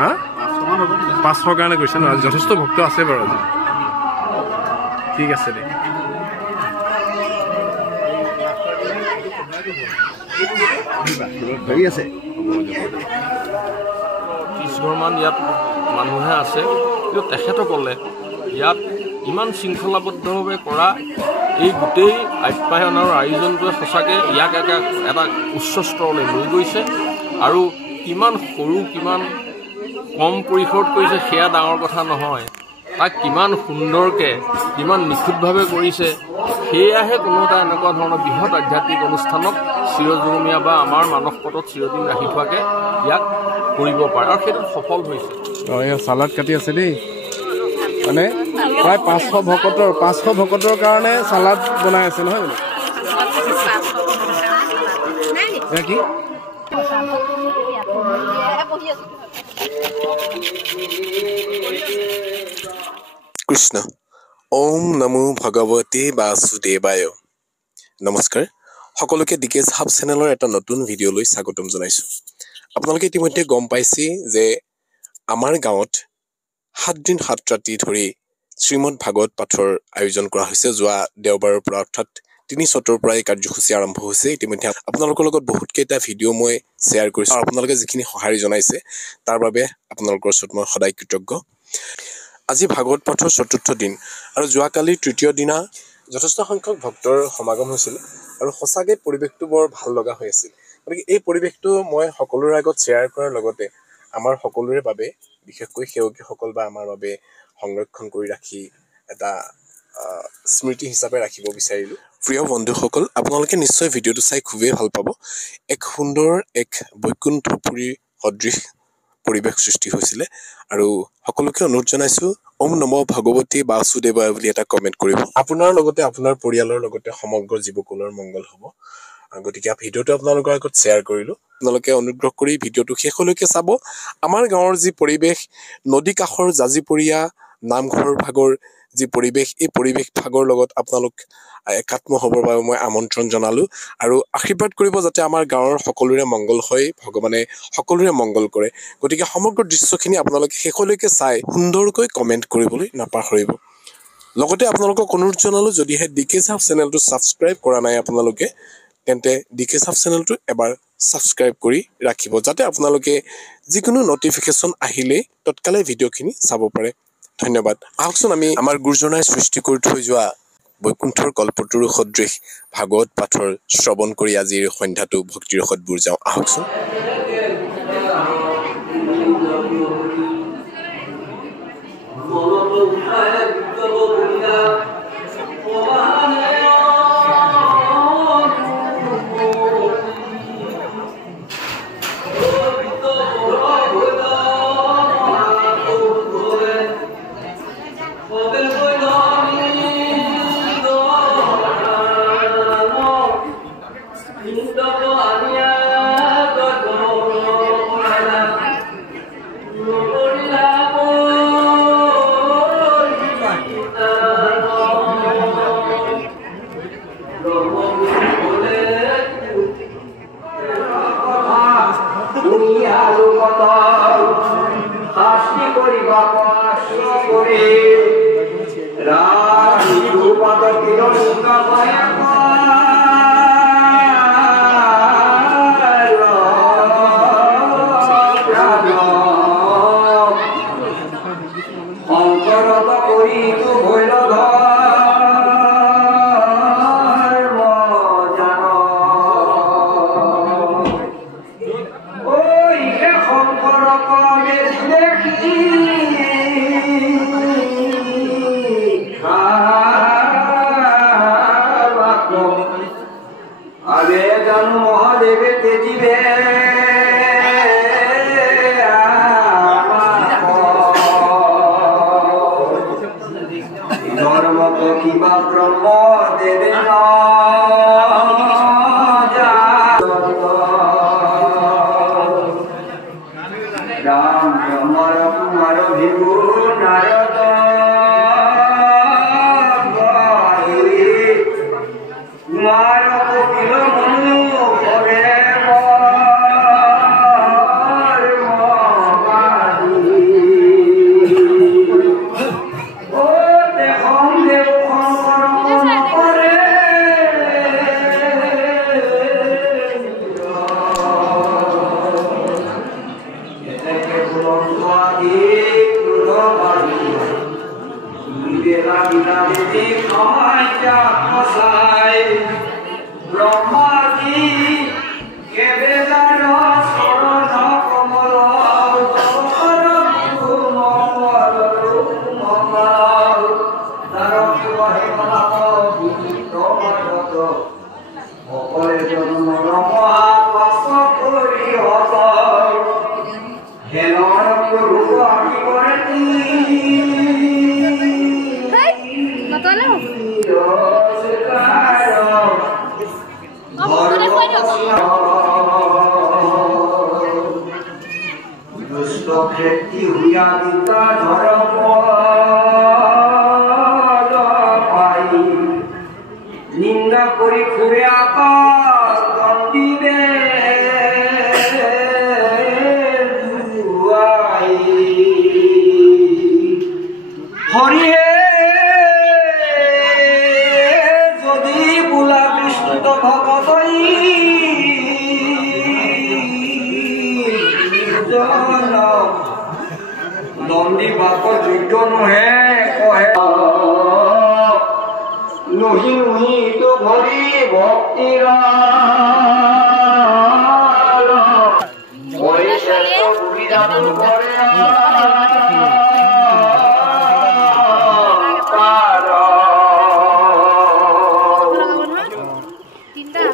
হা 500 কাৰণে কৈছে ন যথেষ্ট ভক্ত আছে বাৰু আজি ঠিক আছে দে হেৰি আছে 30 ঘৰমান ইয়াত মানুহে আছে কিন্তু তেখেতসকলে ইয়াত ইমান শৃংখলাবদ্ধভাৱে কৰা এই গোটেই আপ্যায়নৰ আয়োজনটোৱে সঁচাকৈ ইয়াক এটা উচ্চ স্তৰলৈ লৈ গৈছে আৰু কিমান সৰু কিমান কম পৰিসৰত কৰিছে সেয়া ডাঙৰ কথা নহয় তাক কিমান সুন্দৰকৈ কিমান নিখুঁতভাৱে কৰিছে সেয়াহে কোনো এটা এনেকুৱা ধৰণৰ বৃহৎ আধ্যাত্মিক অনুষ্ঠানক চিৰজীৱনীয়া বা আমাৰ মানস পটত চিৰদিন ৰাখি থোৱাকৈ ইয়াক কৰিব পাৰে আৰু সেইটো সফল হৈছে এয়া চালাড কাটি আছে দেই মানে প্ৰায় 500 ভকতৰ কাৰণে চালাড বনাই আছে নহয় জানো কি কৃষ্ণ ওম নমো ভগৱতে বাসুদেৱায় নমস্কাৰ সকলোকে ডিকেজ হাব চেনেলৰ এটা নতুন ভিডিঅ'লৈ স্বাগতম জনাইছোঁ আপোনালোকে ইতিমধ্যে গম পাইছে যে আমাৰ গাঁৱত 7 দিন 7 ৰাতি ধৰি শ্ৰীমদ ভাগৱত পাঠৰ আয়োজন কৰা হৈছে যোৱা দেওবাৰৰ পৰা অৰ্থাৎ 3 চতৰ পৰা এই কাৰ্যসূচী আৰম্ভ হৈছে ইতিমধ্যে আপোনালোকৰ লগত বহুত কেইটা ভিডিঅ' মই শ্বেয়াৰ কৰিছোঁ আৰু আপোনালোকে যিখিনি সঁহাৰি জনাইছে তাৰ বাবে আপোনালোকৰ ওচৰত মই সদায় কৃতজ্ঞ আজি ভাগৱত পাঠৰ 4ৰ্থ দিন আৰু যোৱাকালিৰ 3য় দিনা যথেষ্ট সংখ্যক ভক্তৰ সমাগম হৈছিল আৰু সঁচাকৈ পৰিৱেশটো বৰ ভাল লগা হৈ আছিল গতিকে এই পৰিৱেশটো মই সকলোৰে আগত শ্বেয়াৰ কৰাৰ লগতে আমাৰ সকলোৰে বাবে বিশেষকৈ সেৱকীসকল বা আমাৰ বাবে সংৰক্ষণ কৰি ৰাখি এটা স্মৃতি হিচাপে ৰাখিব বিচাৰিলোঁ প্ৰিয় বন্ধুসকল আপোনালোকে নিশ্চয় ভিডিঅ'টো চাই খুবেই ভাল পাব এক সুন্দৰ এক বৈকুণ্ঠপুৰীৰ সদৃশ পৰিৱেশ সৃষ্টি হৈছিলে আৰু সকলোকে অনুৰোধ জনাইছোঁ ওম নমো ভগৱতে বাসুদেৱায় বুলি এটা কমেণ্ট কৰিব আপোনাৰ লগতে আপোনাৰ পৰিয়ালৰ লগতে সমগ্ৰ জীৱকুলৰ মংগল হ'ব গতিকে ভিডিঅ'টো আপোনালোকৰ আগত শ্বেয়াৰ কৰিলোঁ আপোনালোকে অনুগ্ৰহ কৰি ভিডিঅ'টো শেষলৈকে চাব আমাৰ গাঁৱৰ যি পৰিৱেশ নদী কাষৰ জাজিপৰীয়া নামঘৰৰ ভাগৰ যি পৰিৱেশ এই পৰিৱেশ ভাগৰ লগত আপোনালোক একাত্ম হ'বৰ বাবে মই আমন্ত্ৰণ জনালোঁ আৰু আশীৰ্বাদ কৰিব যাতে আমাৰ গাঁৱৰ সকলোৰে মংগল হয় ভগৱানে সকলোৰে মংগল কৰে গতিকে সমগ্ৰ দৃশ্যখিনি আপোনালোকে শেষলৈকে চাই সুন্দৰকৈ কমেণ্ট কৰিবলৈ নাপাহৰিব লগতে আপোনালোকক অনুৰোধ জনালোঁ যদিহে ডিকেজ হাব চেনেলটো ছাবস্ক্ৰাইব কৰা নাই আপোনালোকে তেন্তে ডিকেজ হাব চেনেলটো এবাৰ ছাবস্ক্ৰাইব কৰি ৰাখিব যাতে আপোনালোকে যিকোনো নটিফিকেশ্যন আহিলেই তৎকালে ভিডিঅ'খিনি চাব পাৰে ধন্যবাদ আহকচোন আমি আমাৰ গুৰুজনাই সৃষ্টি কৰি থৈ যোৱা বৈকুণ্ঠৰ কল্পতৰু সদৃশ ভাগৱত পাঠৰ শ্ৰৱণ কৰি আজিৰ সন্ধ্যাটো ভক্তিৰ ৰসত বুৰ যাওঁ আহকচোন নিন্দা করি ঘুরে আকাশ দণ্ডিবে হরিহে যদি বোলা বিষ্ণু ভগবতী দণ্ডী বাক যোগ্য নহে কহে নহি নহি তো ভরি ভক্তির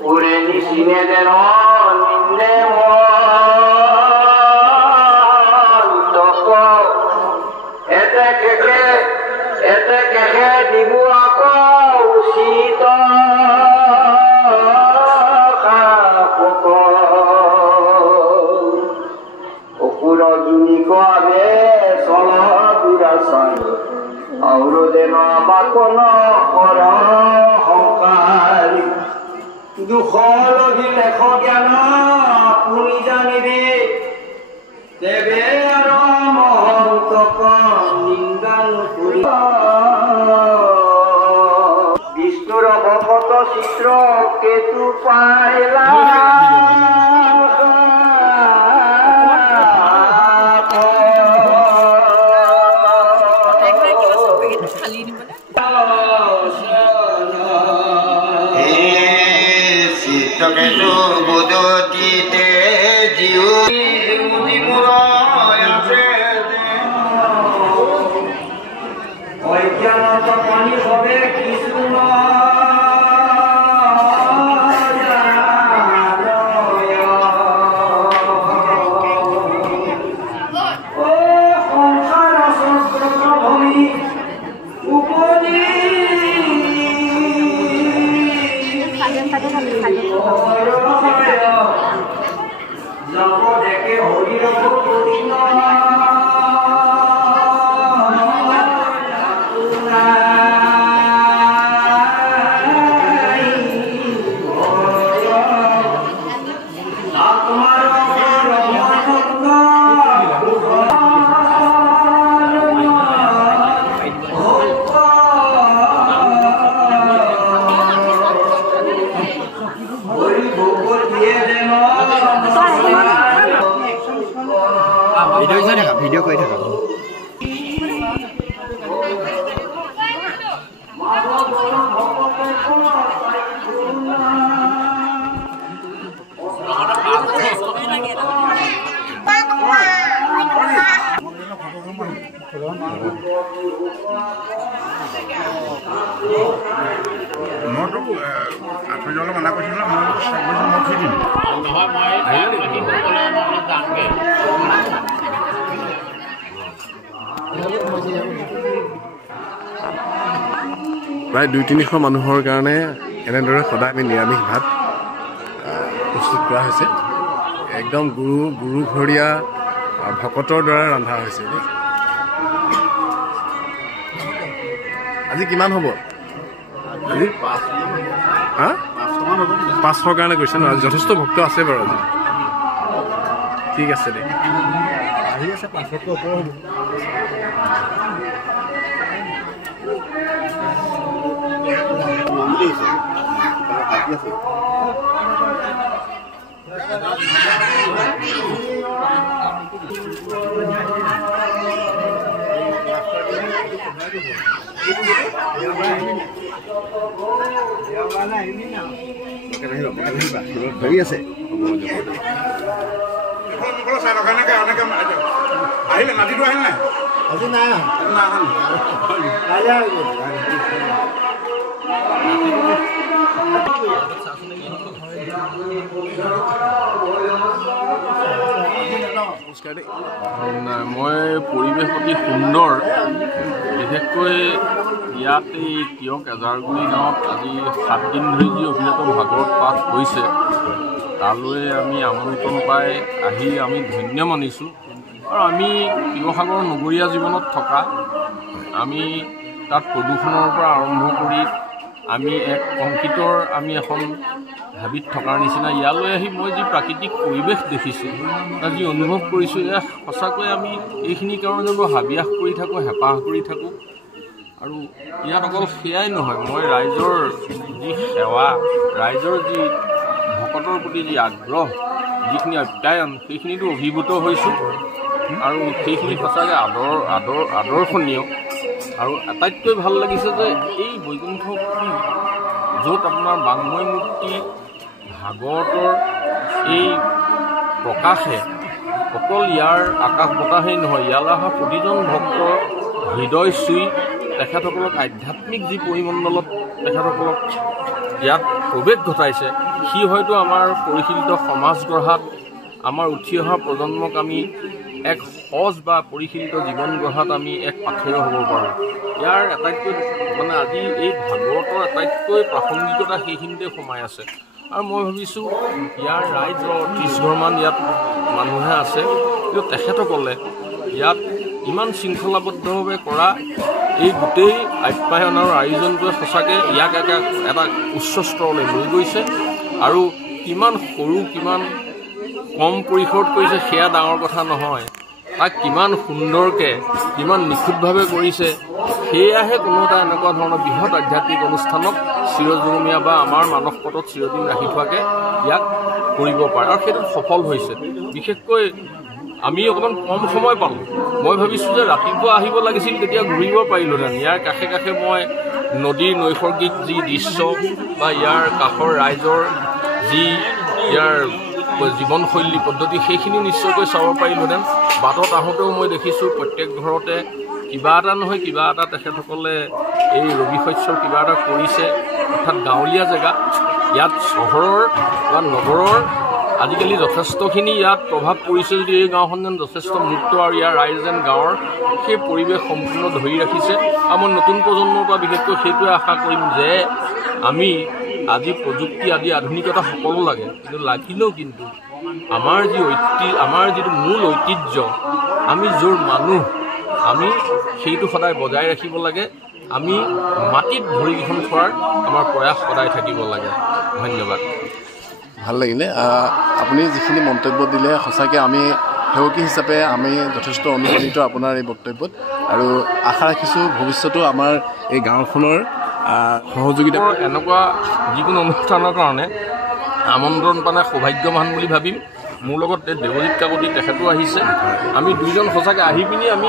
পুরে নিশিনে যেন নিন্দে এতে কেকে দিব আকৌ উচিত অকুর জুনিক আবে চল দুরাচার আৰু যেন বাকন কৰ সংসাৰ দুখ লভি লেখ জ্ঞান আপুনি জানিবি দেবে আৰু মহন্তক নিন্দা নকৰি বিষ্ণুৰ ভকত চিত্ৰ কেতু পাইলা চিত্ৰকেতু বুদতিতে জিও অজ্ঞানত পানী হবে কিছু সংসাৰ ভূমি উপনী দেখে হৰিৰ ভিডিও কৰি থাকা মইতো 8 জনলৈ মানা কৰিছিলোঁ মই উঠি দিম প্ৰায় 200-300 মানুহৰ কাৰণে এনেদৰে সদায় আমি নিৰামিষ ভাত প্ৰস্তুত কৰা হৈছে একদম গুৰু ঘৰীয়া ভকতৰ দ্বাৰা ৰন্ধা হৈছে আজি কিমান হ'ব আজি 500 কাৰণে কৈছে ন যথেষ্ট ভক্ত আছে বাৰু আজি ঠিক আছে দে আহি আছে 500 ওপৰ হ'ব ধৰি আছে আহিলে মাটিটো আহিল নাই আজি নাই মই পৰিৱেশ অতি সুন্দৰ বিশেষকৈ ইয়াত এই তিয়ক এজাৰগুৰি গাঁৱত আজি 7 দিন ধৰি যি অভিজাত ভাগৱত পাঠ হৈছে তালৈ আমি আমন্ত্ৰণ পাই আহি আমি ধন্য মানিছোঁ আৰু আমি শিৱসাগৰ নগৰীয়া জীৱনত থকা আমি তাত প্ৰদূষণৰ পৰা আৰম্ভ কৰি আমি এক কংক্ৰিটৰ আমি এখন হাবিত থকাৰ নিচিনা ইয়ালৈ আহি মই যি প্ৰাকৃতিক পৰিৱেশ দেখিছোঁ তাত যি অনুভৱ কৰিছোঁ এয়া সঁচাকৈ আমি এইখিনি কাৰণে হাবিয়াস কৰি থাকোঁ হেঁপাহ কৰি থাকোঁ আৰু ইয়াত অকল সেয়াই নহয় মই ৰাইজৰ যি সেৱা ৰাইজৰ যি ভকতৰ প্ৰতি যি আগ্ৰহ যিখিনি আপ্যায়ন সেইখিনিতো অভিভূত হৈছোঁ আৰু সেইখিনি সঁচাকৈ আদৰ্শনীয় আৰু আটাইতকৈ ভাল লাগিছে যে এই বৈকুণ্ঠপুৰী য'ত আপোনাৰ বাংময় মূৰ্তি ভাগৱতৰ এই প্ৰকাশে অকল ইয়াৰ আকাশ বতাহেই নহয় ইয়ালৈ অহা প্ৰতিজন ভক্তৰ হৃদয় চুই তেখেতসকলক আধ্যাত্মিক যি পৰিমণ্ডলত তেখেতসকলক ইয়াত প্ৰৱেশ ঘটাইছে সি হয়তো আমাৰ পৰিশীলিত সমাজ গঢ়াত আমাৰ উঠি অহা প্ৰজন্মক আমি এক সহজ বা পৰিশীলিত জীৱন গঢ়াত আমি এক পাথেয় হ'ব পাৰোঁ ইয়াৰ আটাইতকৈ মানে আজি এই ভাগৱতৰ আটাইতকৈ প্ৰাসংগিকতা সেইখিনিতে সোমাই আছে আৰু মই ভাবিছোঁ ইয়াৰ ৰাইজ 30 ঘৰমান ইয়াত মানুহে আছে কিন্তু তেখেতসকলে ইয়াত ইমান শৃংখলাবদ্ধভাৱে কৰা এই গোটেই আপ্যায়ন আৰু আয়োজনটোৱে সঁচাকৈ ইয়াক এটা উচ্চ স্তৰলৈ লৈ গৈছে আৰু কিমান সৰু কিমান কম পৰিসৰত কৰিছে সেয়া ডাঙৰ কথা নহয় তাক কিমান সুন্দৰকৈ কিমান নিখুঁতভাৱে কৰিছে সেয়াহে কোনো এটা এনেকুৱা ধৰণৰ বৃহৎ আধ্যাত্মিক অনুষ্ঠানক চিৰজীৱনীয়া বা আমাৰ মানস পটত চিৰদিন ৰাখি থোৱাকৈ ইয়াক কৰিব পাৰে আৰু সেইটোত সফল হৈছে বিশেষকৈ আমি অকণমান কম সময় পালোঁ মই ভাবিছোঁ যে ৰাতিপুৱা আহিব লাগিছিল তেতিয়া ঘূৰিব পাৰিলোহেঁতেন ইয়াৰ কাষে কাষে মই নদীৰ নৈসৰ্গিক যি দৃশ্য বা ইয়াৰ কাষৰ ৰাইজৰ যি ইয়াৰ জীৱনশৈলী পদ্ধতি সেইখিনি নিশ্চয়কৈ চাব পাৰিলোহেঁতেন বাটত আহোঁতেও মই দেখিছোঁ প্ৰত্যেক ঘৰতে কিবা এটা নহয় কিবা এটা তেখেতসকলে এই ৰবি শস্যৰ কিবা এটা কৰিছে অৰ্থাৎ গাঁৱলীয়া জেগা ইয়াত চহৰৰ বা নগৰৰ আজিকালি যথেষ্টখিনি ইয়াত প্ৰভাৱ পৰিছে যদি এই গাঁওখন যেন যথেষ্ট মুক্ত আৰু ইয়াৰ ৰাইজ যেন গাঁৱৰ সেই পৰিৱেশ সম্পূৰ্ণ ধৰি ৰাখিছে আৰু মই নতুন প্ৰজন্মৰ পৰা বিশেষকৈ সেইটোৱে আশা কৰিম যে আমি আজি প্ৰযুক্তি আদি আধুনিকতা সকলো লাগে কিন্তু লাগিলেও কিন্তু আমাৰ যিটো মূল ঐতিহ্য আমি য'ৰ মানুহ আমি সেইটো সদায় বজাই ৰাখিব লাগে আমি মাটিত ভৰিকেইখন থোৱাৰ আমাৰ প্ৰয়াস সদায় থাকিব লাগে ধন্যবাদ ভাল লাগিলে আপুনি যিখিনি মন্তব্য দিলে সঁচাকৈ আমি সেৱকী হিচাপে আমি যথেষ্ট অনুপ্ৰাণিত আপোনাৰ এই বক্তব্যত আৰু আশা ৰাখিছোঁ ভৱিষ্যতেও আমাৰ এই গাঁওখনৰ সহযোগিতা এনেকুৱা যিকোনো অনুষ্ঠানৰ কাৰণে আমন্ত্ৰণ পালে সৌভাগ্যৱান বুলি ভাবিম মোৰ লগত দেৱজিৎ কাকতি তেখেতো আহিছে আমি দুইজন সঁচাকৈ আহি পিনি আমি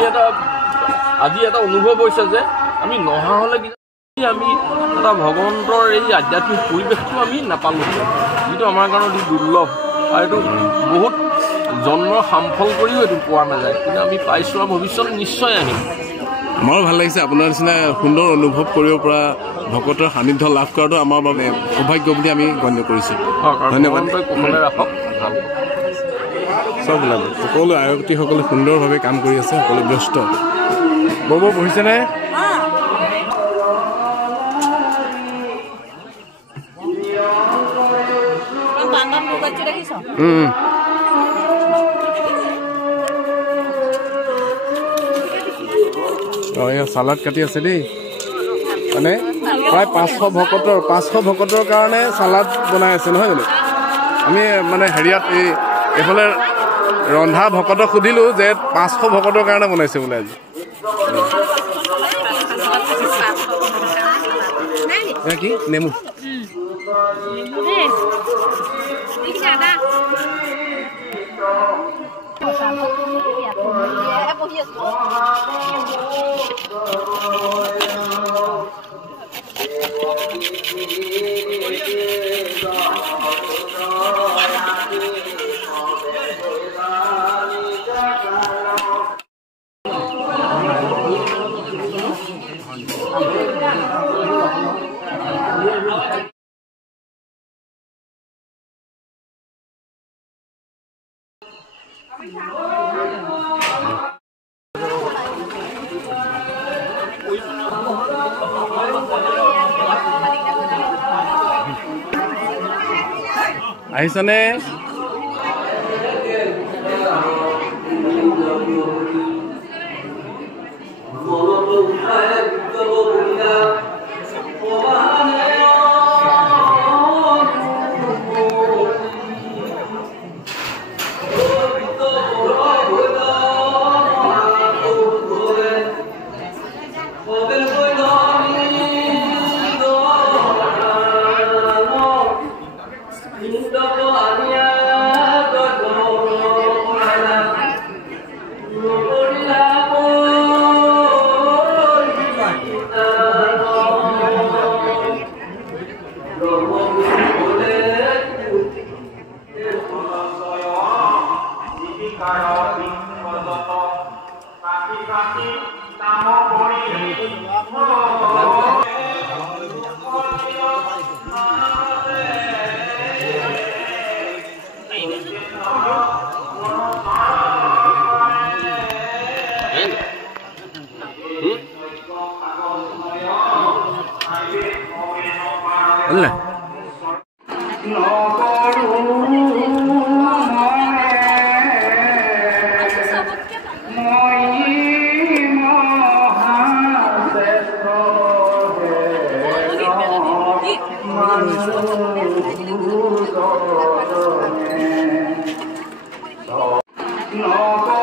আজি এটা অনুভৱ হৈছে যে আমি নহা হ'লে আমি এটা ভগৱন্তৰ এই আধ্যাত্মিক পৰিৱেশটো আমি নাপালোঁ যিটো আমাৰ কাৰণে অতি দুৰ্লভ আৰু এইটো বহুত জন্মৰ সামফল কৰিও এইটো পোৱা নাযায় কিন্তু আমি পাইছোঁ আৰু ভৱিষ্যত নিশ্চয় আহিম আমাৰো ভাল লাগিছে আপোনাৰ নিচিনা সুন্দৰ অনুভৱ কৰিব পৰা ভকতৰ সান্নিধ্য লাভ কৰাটো আমাৰ বাবে সৌভাগ্য বুলি আমি গণ্য কৰিছোঁ ধন্যবাদ কুশলে ৰাখক চব ওলাব সকলো আয়তীসকলে সুন্দৰভাৱে কাম কৰি আছে সকলো ব্যস্ত বৰ বহিছেনে চালাড কাটি আছে দেই মানে প্ৰায় 500 ভকতৰ কাৰণে চালাড বনাই আছে নহয় জানো আমি মানে হেৰিয়াত এইফালে ৰন্ধা ভকতক সুধিলোঁ যে 500 ভকতৰ কাৰণে বনাইছে বোলে আজি কি নেমু আহিছানে? No